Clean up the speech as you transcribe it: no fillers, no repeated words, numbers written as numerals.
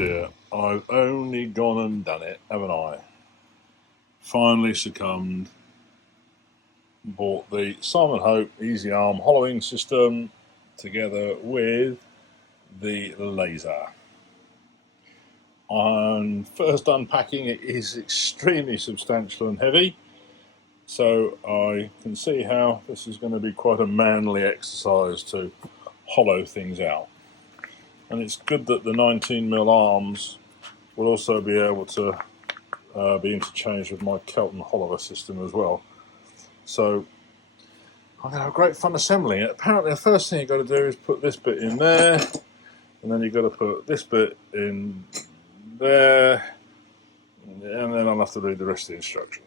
dear, I've only gone and done it, haven't I? Finally succumbed. Bought the Simon Hope Easy Arm hollowing system together with the laser. On first unpacking, it is extremely substantial and heavy, so I can see how this is going to be quite a manly exercise to hollow things out. And it's good that the 19mm arms will also be able to be interchanged with my Kelton hollower system as well. So I'm going to have great fun assembling it. Apparently the first thing you've got to do is put this bit in there, and then you've got to put this bit in there, and then I'll have to read the rest of the instructions.